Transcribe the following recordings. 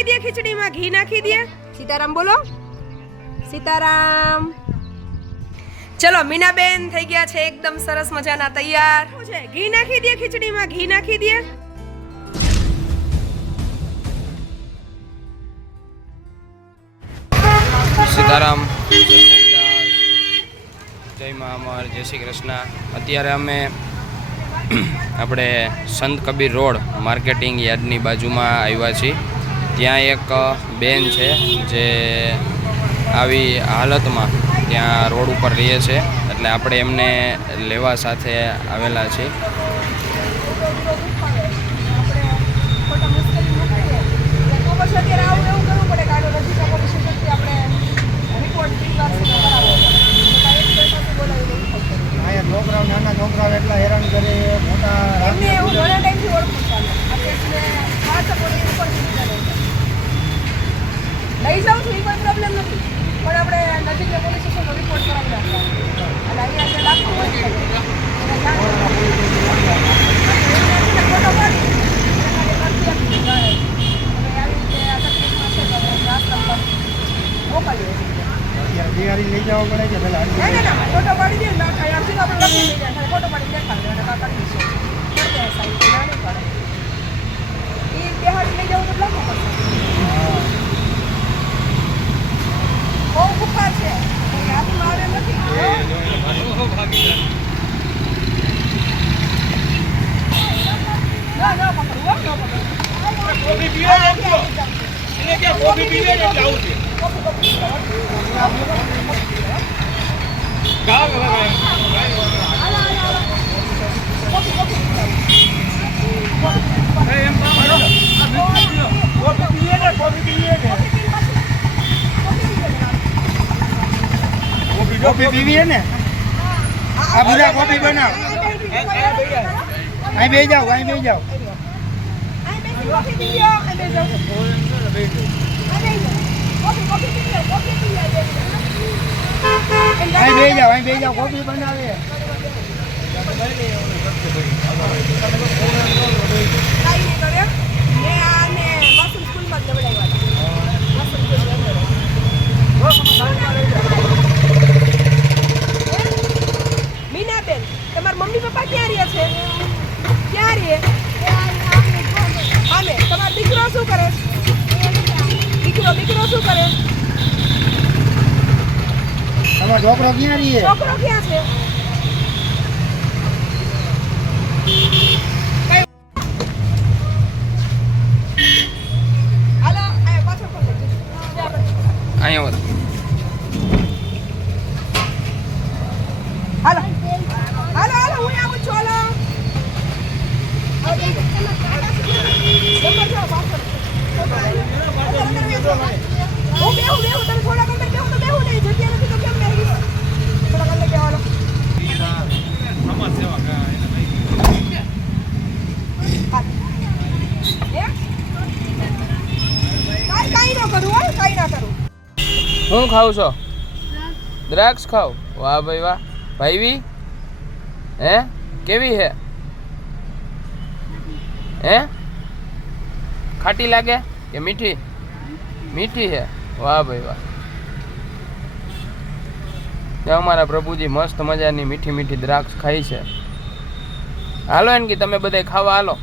નાખી દે ખીચડીમાં? ઘી નાખી દે. સીતારામ બોલો. સીતારામ. ચલો મીનાબેન થઈ ગયા છે એકદમ સરસ મજાના તૈયાર. શું છે? ઘી નાખી દે ખીચડીમાં? ઘી નાખી દે. સીતારામ. જય જય અમર જય શ્રી કૃષ્ણ. અત્યારે અમે આપણે સંત કબીર રોડ માર્કેટિંગ યાર્ડની બાજુમાં આવ્યા છીએ. ત્યાં એક બેન છે જે આવી હાલતમાં ત્યાં રોડ ઉપર રહે છે. એટલે આપણે એમને લેવા સાથે આવેલા છીએ અહીંયા છોકરાઓ નાના છોકરાઓ એટલા હેરાન કરે મોટા એમને હું ઘણા ટાઈમથી ઓળખું છું આને. આ કેસને ખાસ આપણે એની ઉપર ચિંતા નહીં લઈ જાઉં છું એ કોઈ પ્રોબ્લેમ નથી પણ આપણે નજીકના પોલીસ સ્ટેશનનો રિપોર્ટ કરાવી નાખવાનો અને અહીંયા જે લાગતું હોય છે એને જાણ કરવાની. એમને ફોટો પાડી અને ખાલી અરજી આપી દીધી ગાળે. અને આવી રીતે આ તકલીફમાં છે તો આપણે આશ્રમ પર મોકલીએ છીએ બિહારી લઈ જવા પડે કે પેલા ના ના ના ફોટો પાડી દે ફોટો પાડી દેખાડી દે અને કાકા કરી દઈશું કરી દે સાહેબ ના નહીં પડે. એ બિહારી લઈ જવું તો લખવું પડશે. બહુ ભૂખા છે. હાથમાં આવે નથી. ના ના પકડવું હો, ના પકડવું. કોફી પીવી છે. ને આ બધા કોફી બનાવ અહીં બે જાઓ અહીં બે જાઓ અહીં બે જાઓ અહીં બે જાઓ કોફી બનાવે કાંઈ નહીં કરે. મેં આને માસૂમ સ્કૂલમાં જ દવડાવ્યા હતા. છોકરો ક્યાં રહીએ છોકરો ક્યાં છે? અહીંયા વધ. હાલો હાલો હાલો હું આવું છું હાલો નંબર જાઓ પાછળ અંદર બેસો. હું બેહું બેહું તમે થોડાક અંદર બેહું તો બેહું નહીં જગ્યા નથી તો કેમ બેહી થોડાક અંદર બેહો હાલો હે? કાંઈ કાંઈ ન કરું હો કાંઈ ના કરું શું ખાવ છો? દ્રાક્ષ ખાવ. વાહ ભાઈ વાહ. ભાઈવી હે? કેવી હે? હે? ખાટી લાગે કે મીઠી? મીઠી હે. વાહ ભાઈ વાહ. અમારા પ્રભુજી મસ્ત મજાની મીઠી મીઠી દ્રાક્ષ ખાઈ છે. હાલો એમ કે તમે બધા ખાવા હાલો.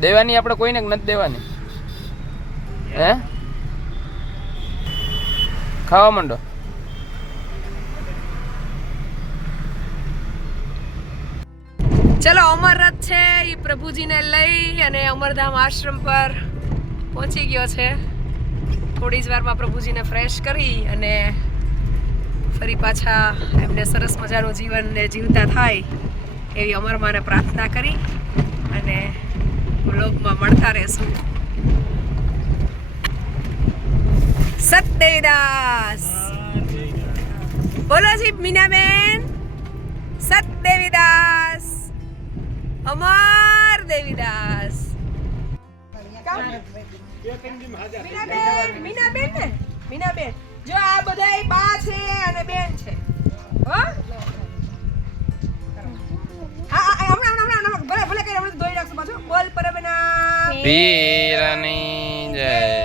દેવાની આપણે કોઈને નથી દેવાની? હે? ખાવા માંડો. ચલો અમરરથ છે એ પ્રભુજીને લઈ અને અમરધામ આશ્રમ પર પહોંચી ગયો છે. થોડી જ વારમાં પ્રભુજીને ફ્રેશ કરી અને ફરી પાછા એમને સરસ મજાનું જીવન ને જીવતા થાય એવી અમરમાને પ્રાર્થના કરી અને બ્લોગમાં મળતા રહેશું. સતદેવીદાસ બોલો જી મીનાબેન સતદેવીદાસ અમર દેવીદાસ મીનાબેન મીનાબેન મીનાબેન જો આ બધાય બા અને બેન છે. હો? ભલે ભલે આ હમણાં બોલ પરબના પીરની જય.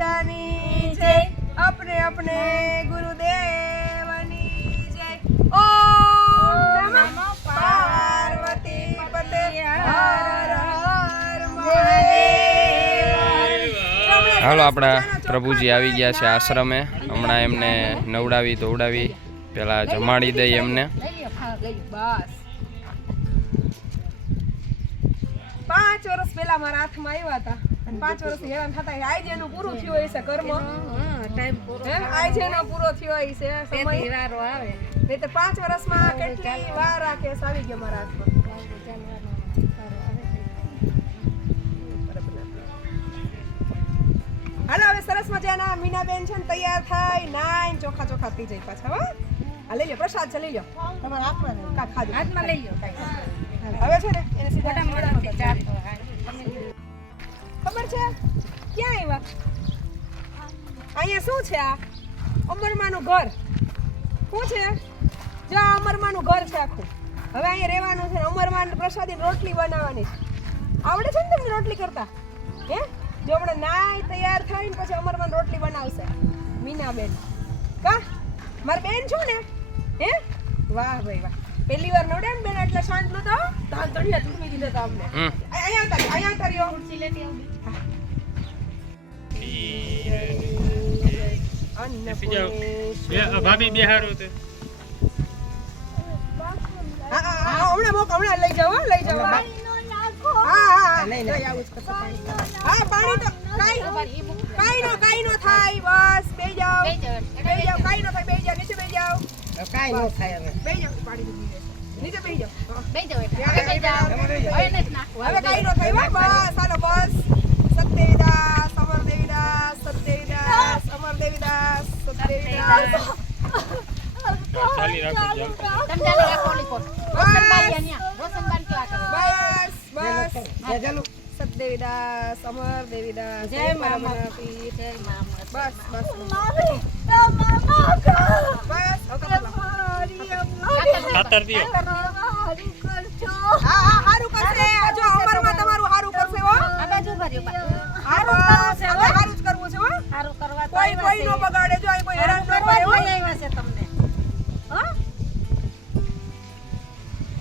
માતાની જય આપણે આપણે ગુરુદેવની જય. ઓમ હાલો આપણા પ્રભુજી આવી ગયા છે આશ્રમે. હમણાં એમને નવડાવી દોડાવી પેલા જમાડી દઈ એમને. પાંચ વર્ષ પહેલા મારા હાથમાં આવ્યા હતા. અને પાંચ વર્ષ હેરાન થતા આજે એનું પૂરું થયું હશે કર્મ હે? એનો પૂરો થયો હશે સમય. નહીં તો પાંચ વર્ષમાં કેટલી વાર આ કેસ આવી ગયો મારા હાથમાં? હાલો હવે સરસ મજાના મીનાબેન છે ને તૈયાર થાય. નાઈન ચોખા ચોખા થઈ જાય પાછા હો. આ લઈ લો પ્રસાદ છે લઈ લો તમારા કા હાથમાં લઈ લો હવે છે ને એને સીધા ખબર છે? ક્યાં આવ્યા અહીંયા શું છે આ? અમરમાનું ઘર. શું છે? જો આ અમરમાનું ઘર છે આખું. હવે અહીંયા રહેવાનું છે અમરમાન પ્રસાદી રોટલી બનાવવાની છે. આવડે છે ને તમને રોટલી કરતા? હે? જો હમણાં નાય તૈયાર થઈને પછી અમરમાન રોટલી બનાવશે. મીનાબેન. કા? મારી બેન છું ને? હે? વાહ ભાઈ વાહ. પહેલી વાર નડે ને બેન એટલે શાંત નતો તાન તળિયા ચૂંટવી દીધા તા અમને. અહીંયા આવતા અહીંયા આવતા રહ્યો અન્નપૂર્ણેશ્વરી. ભાભી બિહારો તે હમણાં મોક હમણાં લઈ જાઓ લઈ જાઓ. આવું જ. હા પાણી તો કાઈ કાઈ નો કાઈ નો થાય બસ બેહી જાઓ બેહી જાઓ કાઈ નો થાય બેહી જાઓ નીચે બેહી જાઓ કાંઈ ન થાય હવે. નીચે બે જાઓ એટલે. હવે બે જાઓ. હવે નથી નાખવું. હવે કાઈ નો થાય બસ. હાલો બસ. સત્યવિદાસ અમર દેવીદાસ સત્યવિદાસ. અમર દેવીદાસ ચાલી ચાલ ચાલો? બસ. બસ ચાલો સતદેવીદાસ અમર દેવીદાસ જય મામા જય મામા. બસ બસ બસ. હવે તો ખાતર દિયો હા હા હારું કરશે. જો અમરમાં તમારું હારું કરશે હો. આ બાજુ ભર્યું બા. હારું કરશે હો હારું જ કરવું છે હો. સારું કરવા તો કોઈ કોઈ નો બગાડે જો કોઈ હેરાન ન થાય હો. આવ્યા છે તમને.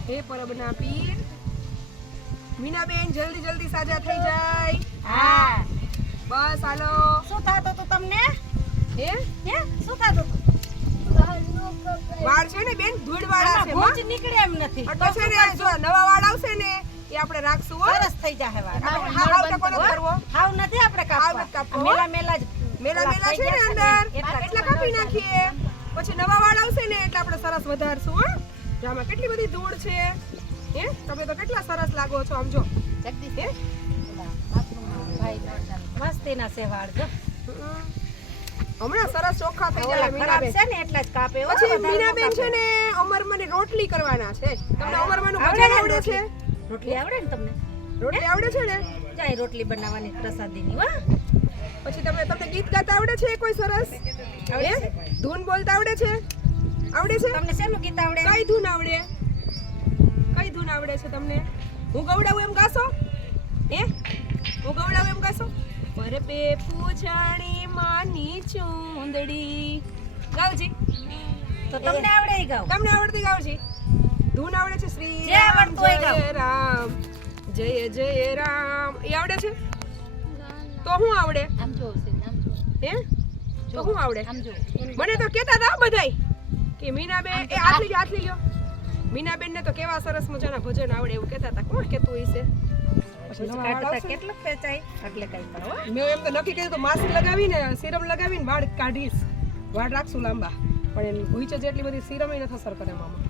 હે. પરબના પીર. મીનાબેન જલ્દી જલ્દી સાજા થઈ જાય. હા. બસ હાલો. શું થતું તો તમને? હે? હે? શું થતું તો? વાળ છે ને બેન? ધૂળ વાળા છે માં. નીકળે એમ નથી. તો છે ને જો નવા વાળ આવશે ને એ આપણે રાખશું હો. સરસ થઈ જાહે વાળ. આપણે હાવ હાવ ટકો કરવો. હાવ નથી આપણે કાપવા. મેલા મેલા જ મેલા મેલા છે ને અંદર. એટલા કાપી નાખીએ? પછી નવા વાળ આવશે ને એટલે આપણે સરસ વધારશું હો. જામાં કેટલી બધી ધૂળ છે. હે? તમે તો કેટલા સરસ લાગો છો આમ જો. જગદીશ. હે? ભાઈ મસ્તીના સેવાળ જો. હમણાં સરસ ચોખ્ખા થઈ ગયા મીનાબેન. છે ને એટલા જ કાપે. પછી મીના મીનાબેન છે ને અમર મને રોટલી કરવાના છે. તમને આવડે ભજન આવડે છે? રોટલી? રોટલી આવડે ને તમને? રોટલી આવડે છે ને? જાય રોટલી બનાવવાની પ્રસાદીની વા પછી તમે તમને ગીત ગાતા આવડે છે કોઈ સરસ? આવડે ધૂન બોલતા આવડે છે? આવડે છે? તમને શેનું ગીત આવડે? કઈ ધૂન આવડે? કઈ ધૂન આવડે છે તમને? હું ગવડાવું એમ ગાશો હે? હું ગવડાવું એમ ગાશો પર બે પૂજાણી માની ચૂંદડી. ગાવજી. તો તમને આવડે ગાવ? તમને આવડતી ગાવજી? ધૂન આવડે છે શ્રી ગાઓ. જય રામ. જય જય રામ. એ આવડે છે? તો હું આવડે? આમ જો છે આમ જો. હે? તો હું આવડે? આમ જો. મને તો કેતા હતા બધાય કે મીનાબેન એ આટલી આટલી હાથ મીનાબેન ને તો કેવા સરસ મજાના ભજન આવડે એવું કહેતા હતા. કોણ કહેતું હશે. કેટલું ખેંચાય એટલે કઈ મેં એમ તો નક્કી કર્યું તો માસી લગાવીને સિરમ લગાવીને વાળ કાઢીશ. વાળ રાખશું લાંબા. પણ એમ ભૂઈ છે જેટલી બધી સિરમ નથી અસર કરે મામા.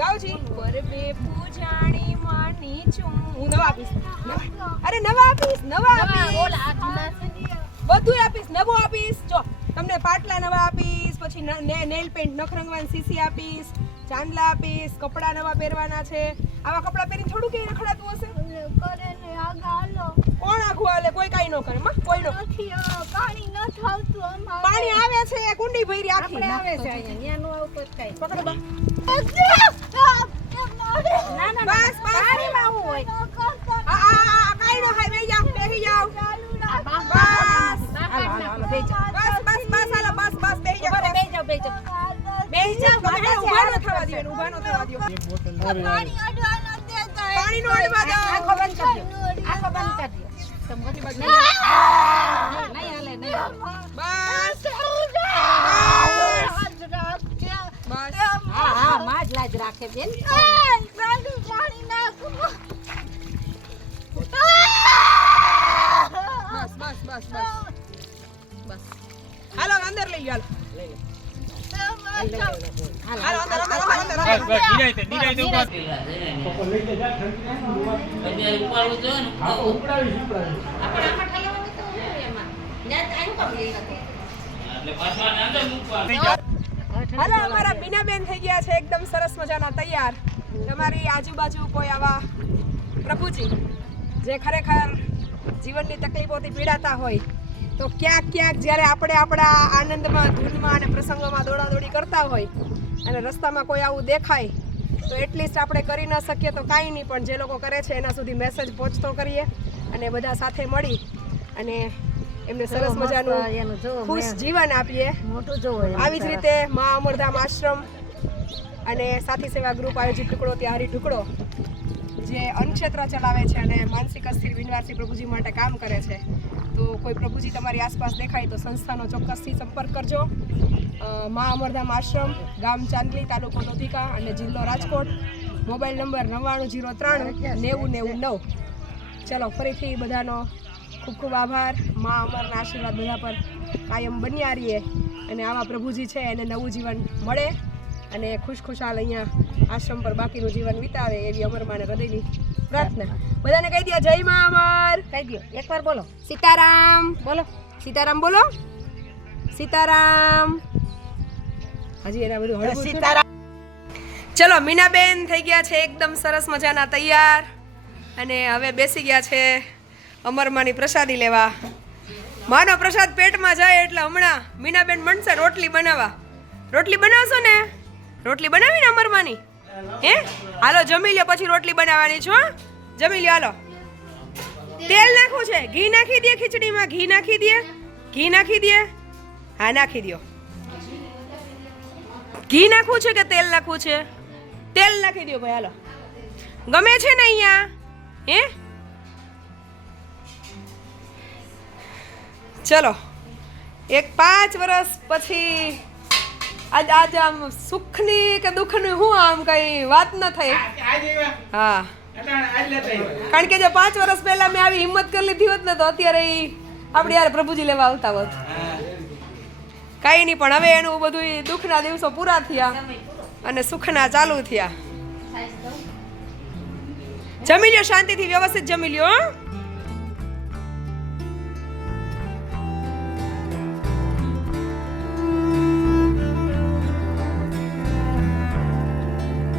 ગાવજી. પર બે પૂજાણી માની છું. હું નવા આપીશ. અરે નવા આપીશ નવા આપીશ. ઓલા આ જૂના છે ને. બધું આપીશ નવું આપીશ જો તમને પાટલા નવા આપીશ પછી નેલ પેન્ટ નખરંગવાની સીસી આપીશ ચાંદલા આપીશ કપડાં નવા પહેરવાના છે આવા કપડાં પહેરીને થોડું ક્યાંય રખડાતું હશે કોણ આખું હાલે કોઈ કાંઈ ન કરે માં કોઈ નો પાણી આવે છે કુંડી ભરી આખી આવે છે અહીંયા નો આવતો જ કાંઈ. પકડો બા ના ના બસ, બસ. પાણીમાં હું હોય આ આ કાંઈ નો ખાય બેહી જાવ બેહી જાવ બેહી જાઓ. બસ બસ બસ હાલો બસ જાવ જાવ ઊભા ન થવા દો ઊભા ન થવા દો. પાણી નો અડવા દો. આંખો બંધ કરી દો. આંખો બંધ કરી દો. તમે બધી નહીં હાલે. નહીં બસ. બસ. હા હા માં જ લાજ રાખે બેન. બસ બસ બસ બસ. બસ હાલો અંદર લઈ ગયો હાલો અંદર અંદર અંદર હાલો અમારા બીનાબેન થઈ ગયા છે એકદમ સરસ મજાના તૈયાર. તમારી આજુબાજુ કોઈ આવા પ્રભુજી જે ખરેખર જીવનની તકલીફોથી પીડાતા હોય તો ક્યાંક ક્યાંક જ્યારે આપણે આપણા આનંદમાં ધૂનમાં અને પ્રસંગોમાં દોડાદોડી કરતા હોય અને રસ્તામાં કોઈ આવું દેખાય તો એટલીસ્ટ આપણે કરી ન શકીએ તો કાંઈ નહીં. પણ જે લોકો કરે છે એના સુધી મેસેજ પહોંચતો કરીએ અને બધા સાથે મળી અને એમને સરસ મજાનું ખુશ જીવન આપીએ. મોટું જોવો આવી જ રીતે મા અમરધામ આશ્રમ અને સાથી સેવા ગ્રુપ આયોજિત ટુકડો ત્યારે ટુકડો જે અન્નક્ષેત્ર ચલાવે છે અને માનસિક અસ્થિર બિનવારસી પ્રભુજી માટે કામ કરે છે. તો કોઈ પ્રભુજી તમારી આસપાસ દેખાય તો સંસ્થાનો ચોક્કસથી સંપર્ક કરજો. મા અમરધામ આશ્રમ, ગામ ચાંદલી, તાલુકો લોધિકા અને જિલ્લો રાજકોટ. મોબાઈલ નંબર નવ્વાણું જીરો ત્રણ નેવું નેવું નવ. ચલો, ફરીથી બધાનો ખૂબ ખૂબ આભાર. મા અમરના આશીર્વાદ બધા પર કાયમ બન્યા રહીએ અને આવા પ્રભુજી છે એને નવું જીવન મળે અને ખુશ ખુશાલ અહીંયા આશ્રમ પર બાકીનું જીવન વિતાવે એવી અમર માને હૃદયની પ્રાર્થના. બધાને કહી દો જય મા અમર. કહી દો એકવાર બોલો. સીતારામ. બોલો. સીતારામ બોલો. સીતારામ. હજી એના બધું સીતારામ. ચલો મીનાબેન થઈ ગયા છે એકદમ સરસ મજાના તૈયાર. અને હવે બેસી ગયા છે અમરમાની પ્રસાદી લેવા. માનો પ્રસાદ પેટમાં જાય એટલે હમણાં મીનાબેન મનસે રોટલી બનાવવા. રોટલી બનાવશો ને? રોટલી બનાવીને અમરમાની? હે? હાલો, જમી લ્યો, પછી રોટલી બનાવવાની છો જમી લ્યો, હાલો. તેલ નાખવું છે. ઘી નાખી દે ખીચડીમાં. ઘી નાખી દે. ઘી નાખી દે. હા, નાખી દો. ઘી નાખવું છે કે તેલ નાખવું છે? તેલ નાખી દો ભાઈ, હાલો. ગમે છે ને અહીંયા? હે? ચલો. એક પાંચ વર્ષ પછી આજ આજ આમ સુખની કે દુઃખની હું આમ કઈ વાત ન થઈ? હા. કારણ કે જે પાંચ વર્ષ પહેલા મેં આવી હિંમત કરી લીધી હોત ને તો અત્યારે આપણે યાર પ્રભુજી લેવા આવતા હોત. કાંઈ નહીં પણ હવે એનું બધું દુઃખના દિવસો પૂરા થયા અને સુખના ચાલુ થયા. જમી લ્યો શાંતિથી વ્યવસ્થિત જમી લ્યો હં?